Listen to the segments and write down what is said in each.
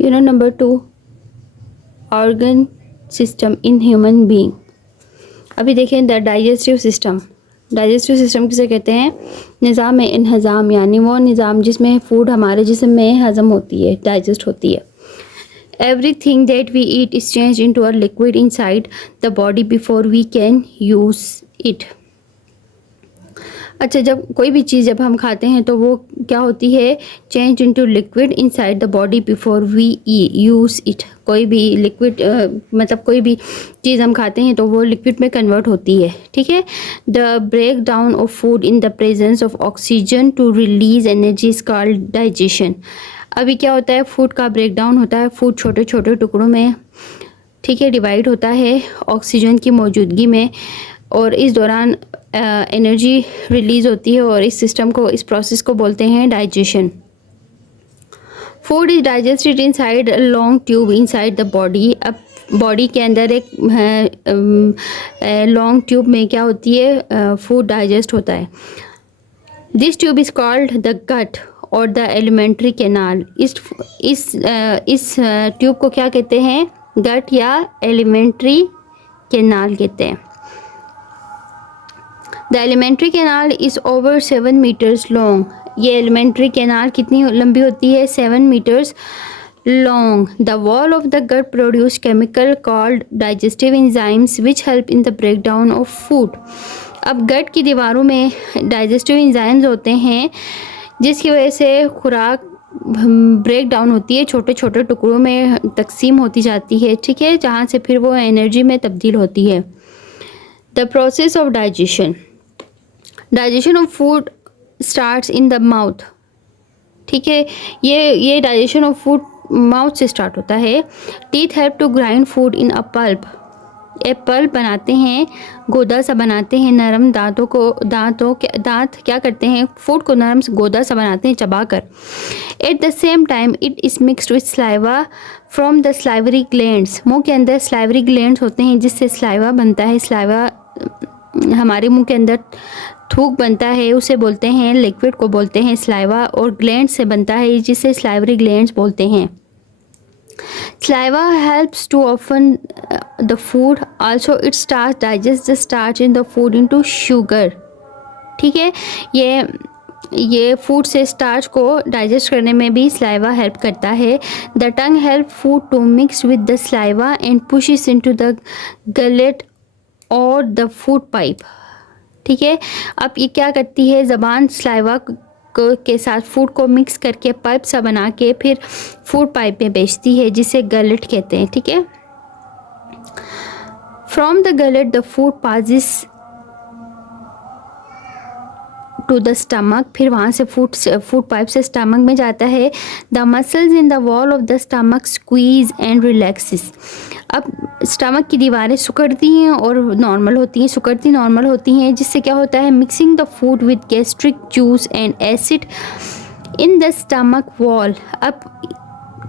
Number 2, organ system in human being. अभी देखें the digestive system. Digestive system किसे कहते हैं? निज़ाम इंहज़ाम, यानी वो निज़ाम जिसमें फूड हमारे जिस्म में हज़म होती है, डाइजेस्ट होती है। Everything that we eat is changed into a liquid inside the body before we can use it. अच्छा, जब कोई भी चीज़ जब हम खाते हैं तो वो क्या होती है? Change into liquid inside the body before we use it. कोई भी लिक्विड मतलब कोई भी चीज़ हम खाते हैं तो वो लिक्विड में कन्वर्ट होती है, ठीक है। The break down of food in the presence of oxygen to release energy is called digestion. अभी क्या होता है? फूड का ब्रेक डाउन होता है, फूड छोटे छोटे टुकड़ों में, ठीक है, डिवाइड होता है ऑक्सीजन की मौजूदगी में, और इस दौरान एनर्जी रिलीज़ होती है, और इस सिस्टम को, इस प्रोसेस को बोलते हैं digestion. Food is digested inside a long tube inside the body. अब बॉडी के अंदर एक लॉन्ग ट्यूब में क्या होती है? फूड डाइजेस्ट होता है। This tube is called the gut और द एलिमेंट्री कैनाल। इस ट्यूब को क्या कहते हैं? गट या एलिमेंट्री कैनाल कहते हैं। The alimentary canal is over 7 metres long. ये एलिमेंट्री कैनाल कितनी लंबी होती है? 7 metres long. The wall of the gut produce chemical called digestive enzymes which help in the break down of food. अब gut की दीवारों में डाइजेस्टिव एंजाइम्स होते हैं जिसकी वजह से खुराक ब्रेक डाउन होती है, छोटे छोटे टुकड़ों में तकसीम होती जाती है, ठीक है, जहाँ से फिर वो एनर्जी में तब्दील होती है। The process of digestion. Digestion of food starts in the mouth, ठीक है। ये डाइजेशन ऑफ फूड माउथ से स्टार्ट होता है। Teeth help to grind food in a pulp. ये पल्प बनाते हैं, गोदा सा बनाते हैं, नरम दांत क्या करते हैं? फूड को नरम गोदा सा बनाते हैं चबाकर। At the same time it is mixed with saliva from the salivary glands. मुंह के अंदर स्लाइवरी ग्लैंड्स होते हैं जिससे स्लाइवा बनता है। स्लाइवा हमारे मुंह के अंदर थूक बनता है, उसे बोलते हैं, लिक्विड को बोलते हैं स्लाइवा, और ग्लैंड से बनता है जिसे स्लाइवरी ग्लैंड्स बोलते हैं। Saliva helps to open the food. Also, it starch digests the starch in the food into sugar. ठीक है, ये फूड से स्टार्च को डाइजेस्ट करने में भी स्लाइवा हेल्प करता है। The tongue help food to mix with the saliva and pushes into the gullet और द फूड पाइप, ठीक है। अब ये क्या करती है? ज़बान स्लाइवा के साथ फूड को मिक्स करके पाइप सा बना के फिर फूड पाइप में भेजती है जिसे गलेट कहते हैं, ठीक है। From the gullet the food passes to the stomach. फिर वहाँ से फूड पाइप से स्टमक में जाता है। The muscles in the wall of the stomach squeeze and relaxes. अब स्टमक की दीवारें सिकुड़ती हैं और नॉर्मल होती हैं, सिकुड़ती नॉर्मल होती हैं, जिससे क्या होता है? Mixing the food with gastric juice and acid in the stomach wall. अब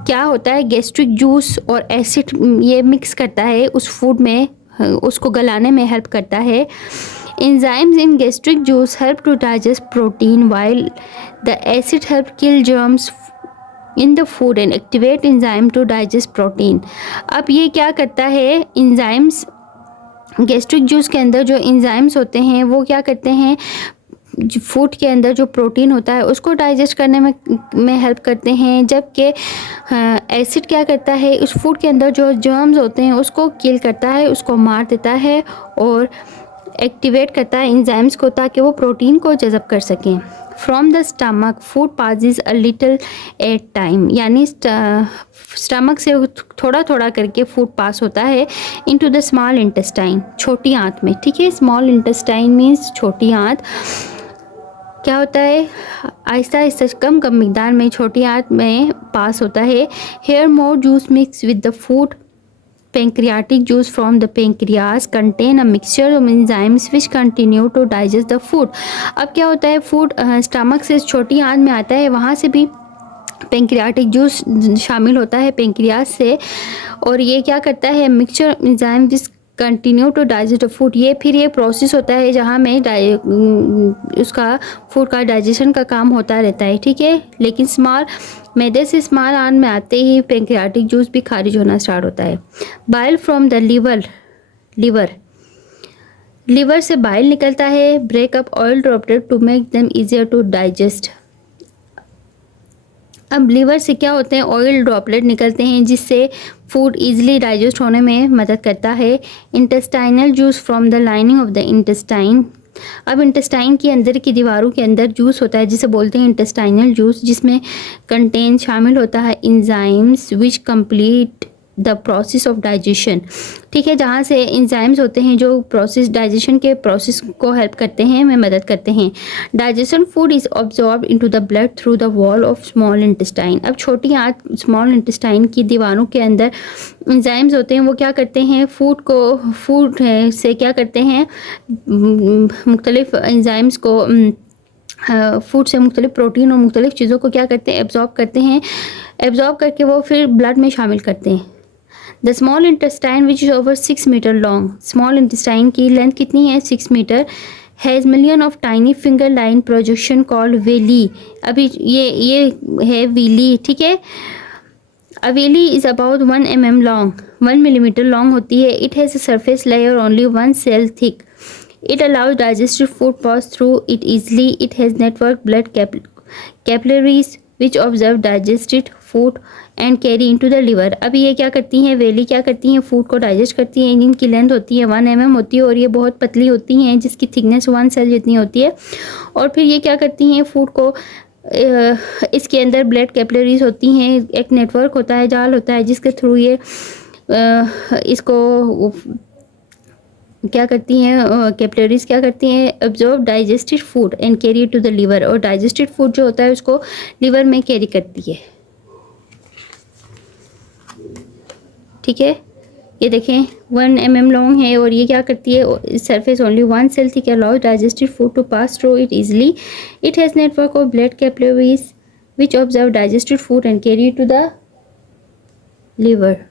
क्या होता है? गैस्ट्रिक जूस और एसिड ये मिक्स करता है उस फूड में, उसको गलाने में हेल्प करता है। Enzymes in gastric juice help to digest protein while the acid help kill germs in the food and activate enzyme to digest protein. अब ये क्या करता है? enzymes गैस्ट्रिक जूस के अंदर जो enzymes होते हैं वो क्या करते हैं? फूड के अंदर जो प्रोटीन होता है उसको डाइजेस्ट करने में हेल्प करते हैं, जबकि एसिड क्या करता है? उस फूड के अंदर जो जर्म्स होते हैं उसको किल करता है, उसको मार देता है और एक्टिवेट करता है एंजाइम्स को ताकि वो प्रोटीन को जज़ब कर सकें। From the stomach food passes a little at time, यानी स्टमक से थोड़ा थोड़ा करके फूड पास होता है इनटू द स्मॉल इंटेस्टाइन, छोटी आंत में, ठीक है। स्मॉल इंटेस्टाइन मीन्स छोटी आंत। क्या होता है? आहिस्ता आहिस्ता कम कम मिकदार में छोटी आंत में पास होता है। Here more juice mix with the food pancreatic juice from the pancreas contain a mixture of enzymes which continue to digest the food. अब क्या होता है? फूड स्टमक से छोटी आंत में आता है, वहाँ से भी पेंक्रियाटिक जूस शामिल होता है पेंक्रियास से, और ये क्या करता है? मिक्सचर एंजाइम जिस कंटिन्यू टू डाइजेस्ट फूड, ये फिर ये प्रोसेस होता है जहाँ में उसका फूड का डाइजेशन का काम होता रहता है, ठीक है। लेकिन स्मॉल मैदे से स्मॉल आंत में आते ही पैंक्रियाटिक जूस भी खारिज होना स्टार्ट होता है। बाइल फ्रॉम द लिवर से बाइल निकलता है। Break up oil droplet to make them easier to digest. अब लिवर से क्या होते हैं, ऑयल ड्रॉपलेट निकलते हैं जिससे फूड इजीली डाइजेस्ट होने में मदद करता है। Intestinal juice from the lining of the intestine. अब इंटेस्टाइन की अंदर की दीवारों के अंदर जूस होता है जिसे बोलते हैं इंटेस्टाइनल जूस, जिसमें कंटेन शामिल होता है enzymes which complete the process of digestion, ठीक है। जहाँ से इंजाइम्स होते हैं जो प्रोसेस डाइजेशन के प्रोसेस को हेल्प करते हैं, में मदद करते हैं। Digestion food is absorb into the blood through the wall of small intestine. अब छोटी आंत स्मॉल इंटेस्टाइन की दीवारों के अंदर इंजाइम्स होते हैं, वो क्या करते हैं, फूड से क्या करते हैं, मुख्तलिफ इंजाइम्स को फूड से मुख्तलिफ प्रोटीन और मुख्तलिफ चीज़ों को क्या करते हैं, एब्जॉर्ब करते हैं। एब्जॉर्ब करके वो फिर ब्लड में शामिल करते हैं। The small intestine which is over 6 metre long. Small intestine की लेंथ कितनी है, 6 metre. Has million of tiny finger line projection called villi. अभी ये है वीली, ठीक है। A villi is about 1 mm long, 1 millimetre long होती है। It has a surface layer only 1 cell thick. It allows digestive food pass through it easily. It has network blood capillaries which observe digested food and carry into the liver. अब ये क्या करती हैं, वेली क्या करती हैं, फूड को digest करती हैं। इनकी लेंथ होती है 1 mm होती है और ये बहुत पतली होती हैं जिसकी थिकनेस 1 cell जितनी होती है। और फिर ये क्या करती हैं, फूड को इसके अंदर ब्लड कैपिलरीज होती हैं, एक नेटवर्क होता है, जाल होता है जिसके थ्रू ये इसको क्या करती हैं, कैपिलरीज क्या करती हैं, absorb digested food and carry to the liver. और डाइजेस्टेड फूड जो होता है उसको लिवर में कैरी करती है, ठीक है। ये देखें 1 mm लॉन्ग है और ये क्या करती है, surface only 1 cell thick allows digested food to pass through it easily. It has network of blood capillaries which observe digested food and carry to the liver.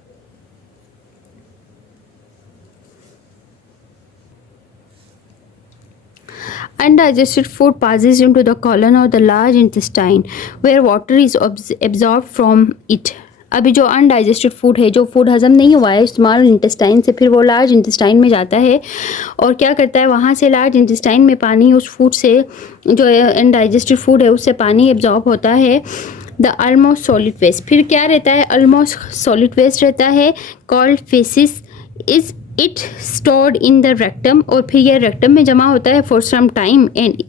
Undigested food passes into the colon or the large intestine where water is absorbed from it. अभी जो undigested food है, जो food हजम नहीं हुआ है small intestine से, फिर वो लार्ज इंटेस्टाइन में जाता है और क्या करता है, वहाँ से लार्ज इंटेस्टाइन में पानी, उस फूड से जो अनडाइजेस्टेड फूड है उससे पानी एब्जॉर्ब होता है। द ऑलमोस्ट सॉलिड वेस्ट, फिर क्या रहता है, ऑलमोस्ट सॉलिड वेस्ट रहता है called faeces. Is it stored in the rectum, और फिर यह रेक्टम में जमा होता है for some time and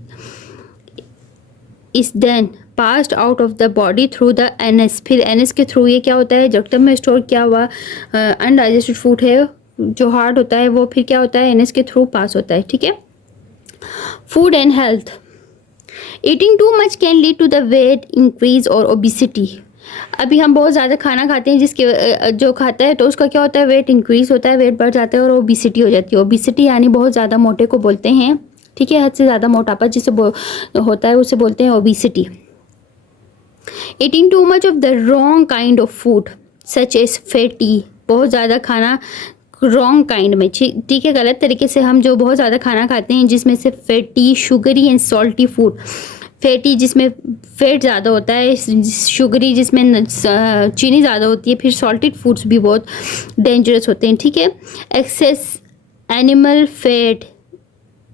is then passed out of the body through the anus. फिर एनएस के थ्रू ये क्या होता है, रेक्टम में स्टोर किया हुआ अनडाइजेस्टेड फूड है जो हार्ड होता है, वो फिर क्या होता है, एनएस के थ्रू पास होता है, ठीक है। Food and health. Eating too much can lead to the weight increase और ओबिसिटी। अभी हम बहुत ज़्यादा खाना खाते हैं जिसके जो खाता है तो उसका क्या होता है, वेट इंक्रीज होता है, वेट बढ़ जाता है और ओबिसिटी हो जाती है। ओबिसिटी यानी बहुत ज़्यादा मोटे को बोलते हैं, ठीक है, हद से ज़्यादा मोटापा जिसे होता है उसे बोलते हैं obesity. Eating too much of the wrong kind of food such as fatty, बहुत ज़्यादा खाना रॉन्ग काइंड में, ठीक है, गलत तरीके से हम जो बहुत ज़्यादा खाना खाते हैं जिसमें से fatty, sugary and salty food. Fatty जिसमें फैट ज़्यादा होता है, शुगरी जिसमें चीनी ज़्यादा होती है, फिर सॉल्टेड फूड्स भी बहुत डेंजरस होते हैं, ठीक है। Excess animal fat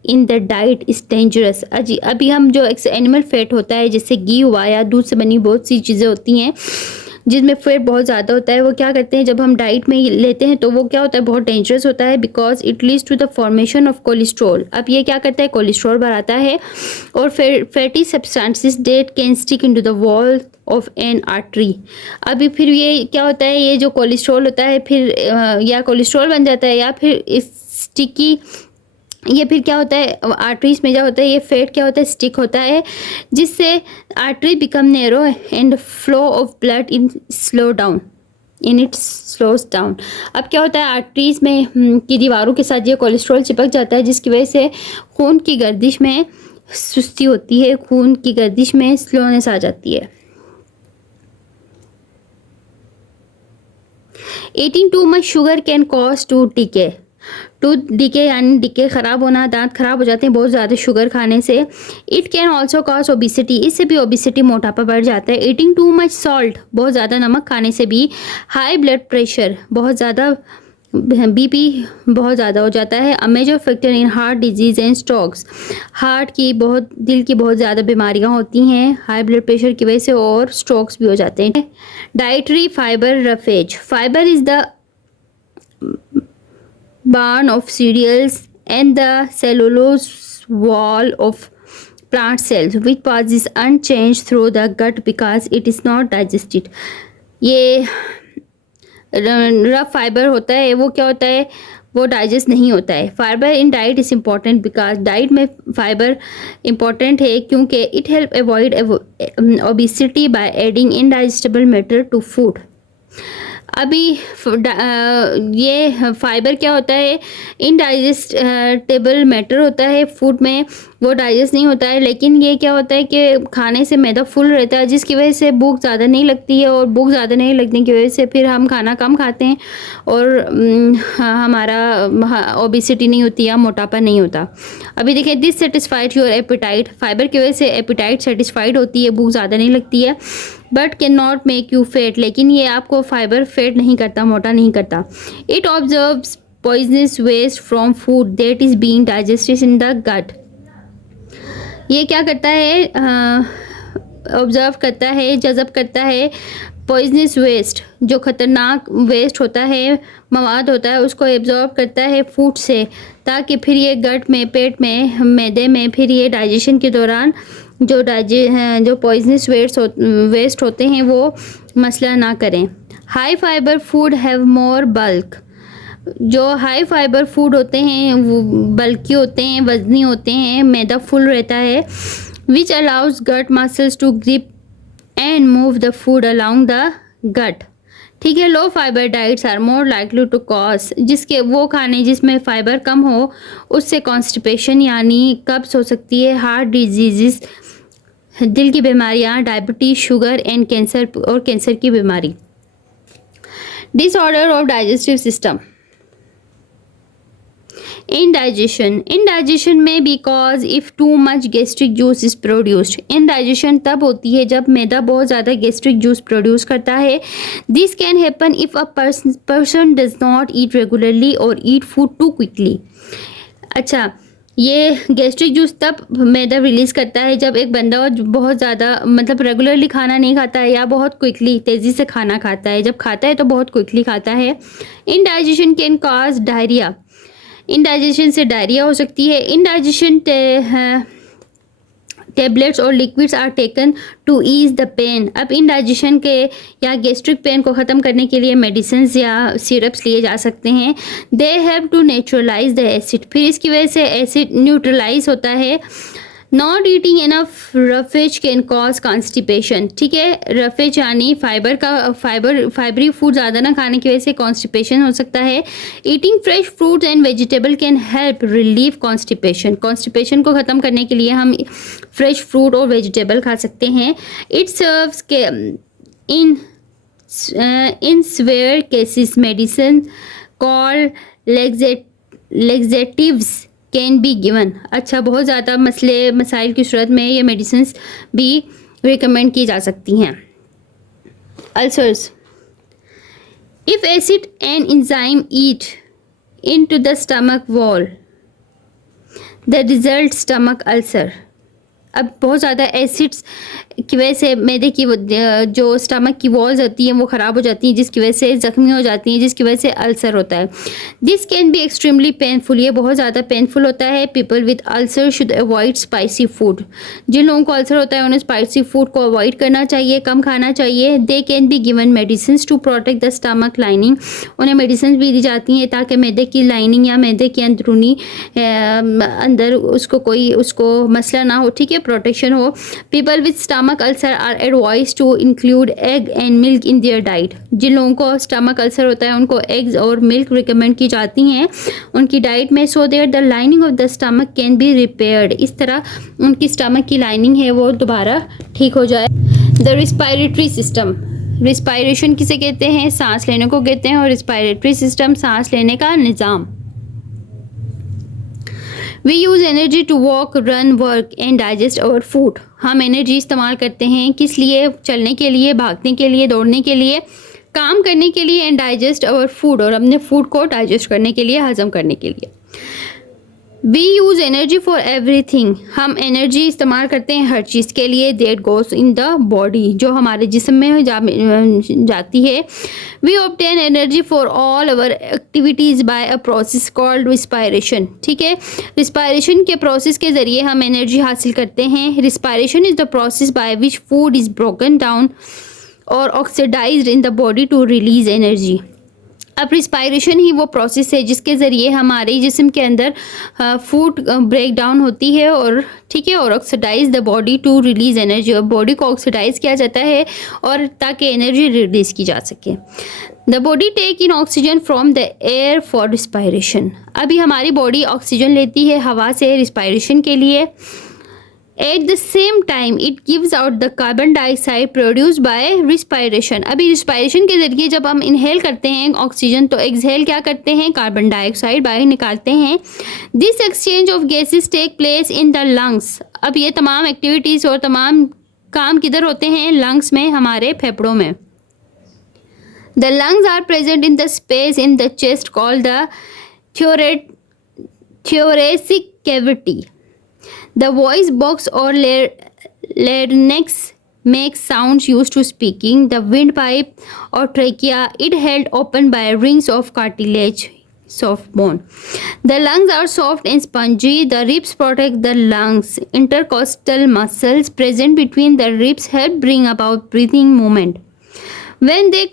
in the diet is dangerous. अभी हम जो एनिमल फैट होता है जैसे घी हुआ या दूध से बनी बहुत सी चीज़ें होती हैं जिसमें फैट बहुत ज़्यादा होता है, वो क्या करते हैं जब हम डाइट में लेते हैं तो वो क्या होता है, बहुत डेंजरस होता है because it leads to the formation of cholesterol. अब ये क्या करता है, कोलेस्ट्रॉल बढ़ाता है और fatty substances that can stick into the wall of an artery. अभी फिर ये क्या होता है, ये जो कोलेस्ट्रॉल होता है फिर या कोलेस्ट्रॉल बन जाता है या फिर स्टिकी, ये फिर क्या होता है, आर्टरीज में क्या होता है, ये फैट क्या होता है, स्टिक होता है, जिससे artery become narrow and flow of blood in slow down, in it slows down. अब क्या होता है, आर्टरीज में की दीवारों के साथ ये कोलेस्ट्रॉल चिपक जाता है जिसकी वजह से खून की गर्दिश में सुस्ती होती है, खून की गर्दिश में स्लोनेस आ जाती है। Eating too much sugar can cause to decay. Tooth decay यानी डिके ख़राब होना, दांत ख़राब हो जाते हैं बहुत ज़्यादा शुगर खाने से। It can also cause obesity, इससे भी ओबिसिटी मोटापा बढ़ जाता है। ईटिंग टू मच सॉल्ट, बहुत ज़्यादा नमक खाने से भी। हाई ब्लड प्रेशर, बहुत ज़्यादा बीपी बहुत ज़्यादा हो जाता है। A major factor in heart disease and strokes, heart की बहुत, दिल की बहुत ज़्यादा बीमारियां होती हैं हाई ब्लड प्रेशर की वजह से, और स्ट्रोक्स भी हो जाते हैं। Dietary fibre roughage, fibre is the barn of cereals and the cellulose wall of plant cells which passes unchanged through the gut because it is not digested। ये rough fibre होता है, वो क्या होता है, वो डाइजेस्ट नहीं होता है। Fibre in diet is important because diet में फाइबर इम्पॉर्टेंट है क्योंकि it help avoid obesity by adding indigestible matter to food. अभी ये फाइबर क्या होता है, इनडाइजेस्टेबल मैटर होता है फूड में, वो डाइजेस्ट नहीं होता है। लेकिन ये क्या होता है कि खाने से मैदा फुल रहता है, जिसकी वजह से भूख ज़्यादा नहीं लगती है, और भूख ज़्यादा नहीं लगने की वजह से फिर हम खाना कम खाते हैं और हमारा ओबिसिटी नहीं होती या मोटापा नहीं होता। अभी देखिए, this satisfied your appetite, fibre की वजह से एपिटाइट सेटिस्फाइड होती है, भूख ज़्यादा नहीं लगती है। But can not make you fat, लेकिन ये आपको फाइबर फेट नहीं करता, मोटा नहीं करता। It observes poisonous waste from food that is being digested in the gut. ये क्या करता है, ऑब्जर्व करता है, जज़ब करता है पॉइजनस वेस्ट, जो ख़तरनाक वेस्ट होता है, मवाद होता है, उसको एब्जॉर्ब करता है फूड से, ताकि फिर ये गट में, पेट में, मैदे में फिर ये डाइजेशन के दौरान जो पॉइजनस वेस्ट होते हैं वो मसला ना करें। High fibre food have more bulk, जो हाई फाइबर फूड होते हैं वो बल्कि होते हैं, वजनी होते हैं, मैदा फुल रहता है। Which allows gut muscles to grip and move the food along the gut. ठीक है, low fibre diets are more likely to cause, जिसके वो खाने जिसमें फ़ाइबर कम हो उससे कॉन्स्टिपेशन यानी कब्ज़ हो सकती है, हार्ट डिजीज़, दिल की बीमारियाँ, डायबिटीज़, शुगर एंड कैंसर, और कैंसर की बीमारी। Disorder of digestive system, indigestion में because if too much gastric juice is produced, indigestion तब होती है जब मैदा बहुत ज़्यादा गैस्ट्रिक जूस प्रोड्यूस करता है। This can happen if a person does not eat regularly और ईट फूड टू क्विकली। अच्छा, ये गैस्ट्रिक जूस तब मैदा रिलीज़ करता है जब एक बंदा बहुत ज़्यादा मतलब रेगुलरली खाना नहीं खाता है या बहुत क्विकली तेज़ी से खाना खाता है। जब खाता है तो बहुत क्विकली खाता है। Indigestion can cause diarrhoea, indigestion से डायरिया हो सकती है। इनडाइजेशन टेबलेट्स और liquids are taken to ease the pain. अब इनडाइजेशन के या गैस्ट्रिक पेन को ख़त्म करने के लिए मेडिसिन या सिरप्स लिए जा सकते हैं। They have to naturalise the acid, फिर इसकी वजह से एसिड न्यूट्रलाइज होता है। Not eating enough roughage can cause constipation. ठीक है, रफेज यानी फाइबरी फूड ज़्यादा ना खाने की वजह से कॉन्स्टिपेशन हो सकता है। Eating fresh fruits and vegetable can help relieve constipation, constipation को ख़त्म करने के लिए हम फ्रेश फ्रूट और वेजिटेबल खा सकते हैं। इट सर्व्स के in severe cases medicine called laxatives can be given. अच्छा, बहुत ज़्यादा मसाइल की सूरत में ये मेडिसिन भी रिकमेंड की जा सकती हैं। Ulcers, if acid and enzyme eat into the stomach wall the result stomach ulcer. अब बहुत ज़्यादा एसिड्स की वजह से मैदे की जो स्टमक की वॉल्स होती हैं वो ख़राब हो जाती हैं, जिसकी वजह से ज़ख्मी हो जाती हैं, जिसकी वजह से अल्सर होता है। This can be extremely painful, ये बहुत ज़्यादा पेनफुल होता है। People with ulcer should avoid spicy food, जिन लोगों को अल्सर होता है उन्हें स्पाइसी फूड को अवॉइड करना चाहिए, कम खाना चाहिए। They can be given medicine to protect the stomach lining, उन्हें मेडिसिन भी दी जाती हैं ताकि मैदे की लाइनिंग या मैदे की अंदरूनी अंदर उसको मसला ना हो, ठीक है, प्रोटेक्शन हो। People with stomach ulcer are advised to include egg and milk in their diet, जिन लोगों को स्टमक अल्सर होता है उनको एग्स और मिल्क रिकमेंड की जाती हैं उनकी डाइट में, so there the lining of the stomach can be repaired, इस तरह उनकी स्टमक की लाइनिंग है वो दोबारा ठीक हो जाए। द रिस्पायरेटरी सिस्टम, रिस्पायरेशन किसे कहते हैं, सांस लेने को कहते हैं, और रिस्पायरेटरी सिस्टम सांस लेने का निज़ाम। We use energy to walk, run, work and digest our food. हम एनर्जी इस्तेमाल करते हैं किस लिए? चलने के लिए, भागने के लिए, दौड़ने के लिए, काम करने के लिए, एंड डाइजेस्ट आवर फूड, और अपने फूड को डाइजेस्ट करने के लिए, हजम करने के लिए। We use energy for everything. हम एनर्जी इस्तेमाल करते हैं हर चीज़ के लिए। That goes in the body, जो हमारे जिस्म में जाती है। We obtain energy for all our activities by a process called respiration. ठीक है, रिस्पायरेशन के प्रोसेस के ज़रिए हम एनर्जी हासिल करते हैं। Respiration is the process by which food is broken down और oxidised in the body to release energy. अब रिस्पायरेशन ही वो प्रोसेस है जिसके ज़रिए हमारे जिस्म के अंदर फूड ब्रेक डाउन होती है, और ठीक है, और oxidise the body to release energy, और बॉडी को ऑक्सीडाइज किया जाता है और ताकि एनर्जी रिलीज़ की जा सके। The body take in oxygen from the air for respiration. अभी हमारी बॉडी ऑक्सीजन लेती है हवा से रिस्पायरेशन के लिए। Eight the same time it gives out the carbon dioxide produce by respiration. अभी रिस्पायरेशन के ज़रिए जब हम इनहेल करते हैं ऑक्सीजन, तो एक्सहेल क्या करते हैं? कार्बन डाइऑक्साइड बाहर निकालते हैं। This exchange of gases take place in the lungs. अब ये तमाम एक्टिविटीज़ और तमाम काम किधर होते हैं? लंग्स में, हमारे फेफड़ों में। The lungs are present in the space in the chest called the thoracic cavity. The voice box or larynx makes sounds used to speaking. The windpipe or trachea, it held open by rings of cartilage, soft bone. The lungs are soft and spongy. The ribs protect the lungs. Intercostal muscles present between the ribs help bring about breathing movement. When they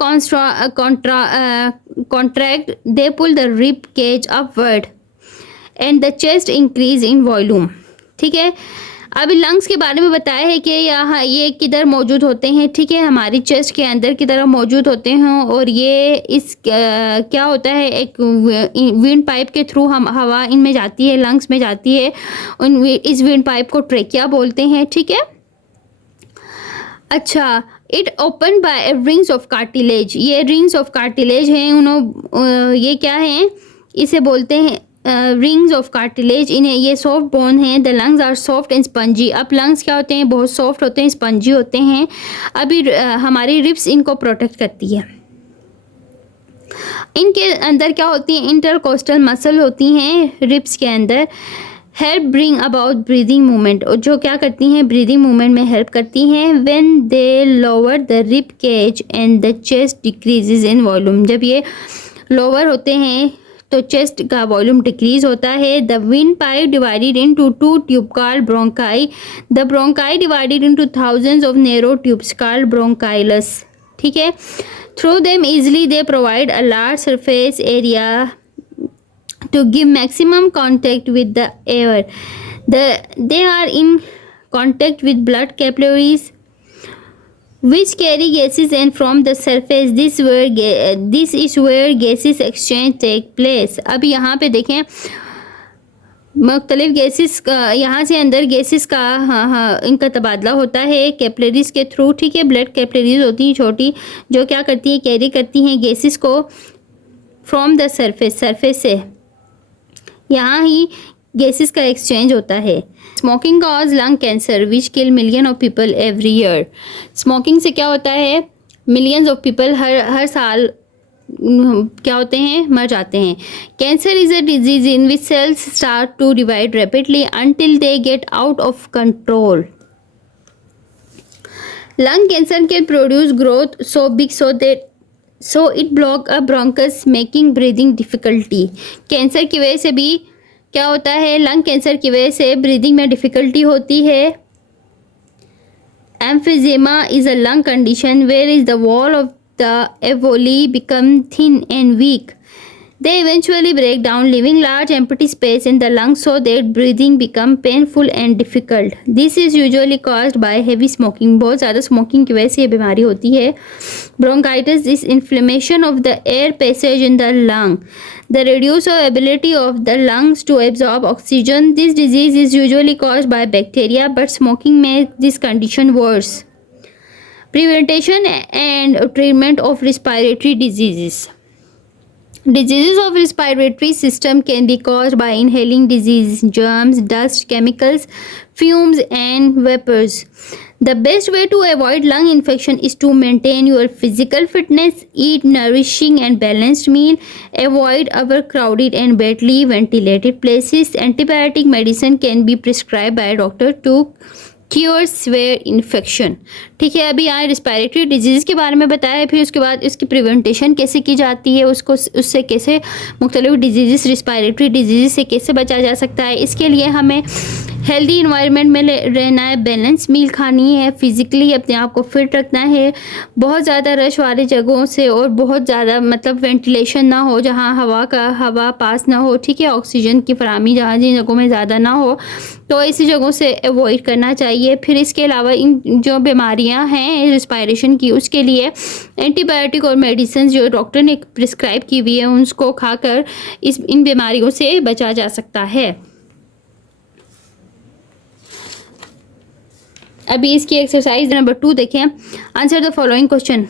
contract, they pull the rib cage upward and the chest increase in volume. ठीक है, अभी lungs के बारे में बताया है कि यहाँ ये किधर मौजूद होते हैं। ठीक है, हमारी चेस्ट के अंदर की तरफ मौजूद होते हैं, और ये इस क्या होता है, एक विंड पाइप के थ्रू हम हवा इनमें जाती है, लंग्स में जाती है। इस विंड पाइप को ट्रेकिया बोलते हैं। ठीक है, अच्छा, it open by rings of cartilage. ये रिंग्स ऑफ कार्टिलेज हैं, ये क्या हैं? इसे बोलते हैं रिंग्स ऑफ कार्टिलेज। इन्हें ये सॉफ्ट बोन है। The lungs are soft and spongy. अब लंग्स क्या होते हैं? बहुत सॉफ्ट होते हैं, स्पंजी होते हैं। अभी हमारी रिब्स इनको प्रोटेक्ट करती है। इनके अंदर क्या होती हैं? इंटरकोस्टल मसल होती हैं रिब्स के अंदर। Help bring about breathing movement, और जो क्या करती हैं? ब्रीदिंग मूवमेंट में हेल्प करती हैं। When they lower the rib cage and the chest decreases in volume. जब ये लोअर होते हैं तो चेस्ट का वॉल्यूम डिक्रीज होता है। The wind pipe divided into two tube called bronchi. The bronchi divided into thousands of narrow tubes called bronchioles. ठीक है, through them easily they provide a large surface area to give maximum contact with the air. They are in contact with blood capillaries which carry gases, and from the surface this is where gases exchange take place. अब यहाँ पे देखें मुख्तलिफ gases का, यहाँ से अंदर gases का इनका तबादला होता है कैपिलरीज के थ्रू। ठीक है, ब्लड कैपिलरीज होती हैं छोटी, जो क्या करती हैं? कैरी करती हैं गैसेस को फ्रॉम द सरफेस से। यहाँ ही गैसेस का एक्सचेंज होता है। Smoking cause lung cancer which kill million of people every year. Smoking से क्या होता है? मिलियंस ऑफ पीपल हर साल क्या होते हैं? मर जाते हैं। Cancer is a disease in which cells start to divide rapidly until they get out of control. Lung cancer can produce growth so big so it block a bronchus making breathing difficulty. Cancer की वजह से भी क्या होता है? Lung cancer की वजह से ब्रीदिंग में डिफ़िकल्टी होती है। Emphysema is a lung condition where is the wall of the alveoli become thin and weak. They eventually break down, leaving large empty space in the lungs so that breathing become painful and difficult. This is usually caused by heavy smoking. बहुत ज़्यादा smoking की वजह से ये बीमारी होती है। Bronchitis is inflammation of the air passage in the lung. The reduced ability of the lungs to absorb oxygen. This disease is usually caused by bacteria, but smoking makes this condition worse. Prevention and treatment of respiratory diseases. Diseases of respiratory system can be caused by inhaling disease, germs, dust, chemicals, fumes and vapors. The best way to avoid lung infection is to maintain your physical fitness, eat nourishing and balanced meal, avoid overcrowded and badly ventilated places. Antibiotic medicine can be prescribed by a doctor to cure swear infection. ठीक है, अभी यहाँ respiratory disease के बारे में बताया, फिर उसके बाद इसकी प्रिवेंटेशन कैसे की जाती है, उसको उससे कैसे मुख्तलिफ डिजीज़ रिस्पायरेटरी डिजीज़ से कैसे बचा जा सकता है। इसके लिए हमें हेल्दी इन्वायरमेंट में रहना है, बैलेंस मील खानी है, फिज़िकली अपने आप को फिट रखना है, बहुत ज़्यादा रश वाली जगहों से और बहुत ज़्यादा मतलब वेंटिलेशन ना हो, जहाँ हवा पास ना हो, ठीक है, ऑक्सीजन की फराहमी जहाँ जिन जगहों में ज़्यादा ना हो, तो ऐसी जगहों से अवॉइड करना चाहिए। फिर इसके अलावा इन जो बीमारियां हैं रिस्पायरेशन की, उसके लिए एंटीबायोटिक और मेडिसिन जो डॉक्टर ने प्रिस्क्राइब की हुई है उसको खाकर इन बीमारियों से बचा जा सकता है। अभी इसकी एक्सरसाइज नंबर 2 देखें। Answer the following question.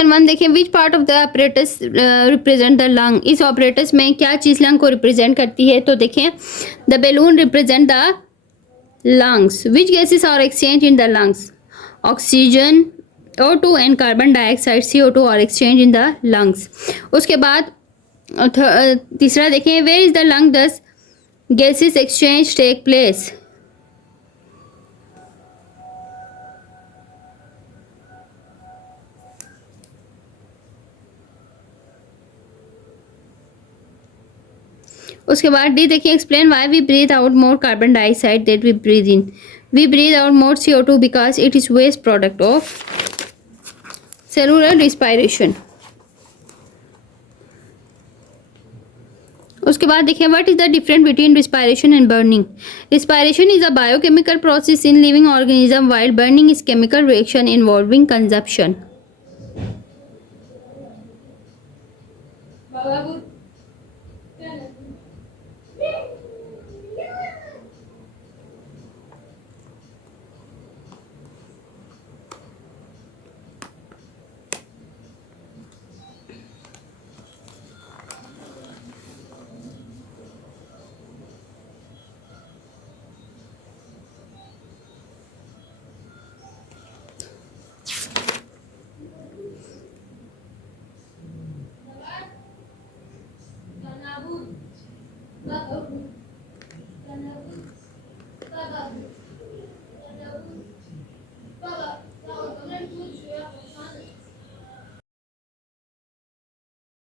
1 देखें, which part of the apparatus represent the lung. इस ऑपरेटस में क्या चीज़ लंग को रिप्रेजेंट करती है? तो देखें, the balloon represent the lungs. Which gases are exchange in the lungs? Oxygen, O2 and carbon dioxide CO2 are exchange in the lungs. उसके बाद तीसरा देखें, where is the lung does gases exchange take place? उसके बाद D देखिए, explain why we breathe out more carbon dioxide that we breathe in. We breathe out more CO2 because it is waste product of cellular respiration. उसके बाद देखिए, what is the difference between respiration and burning? Respiration is a biochemical process in living organism while burning is chemical reaction involving consumption.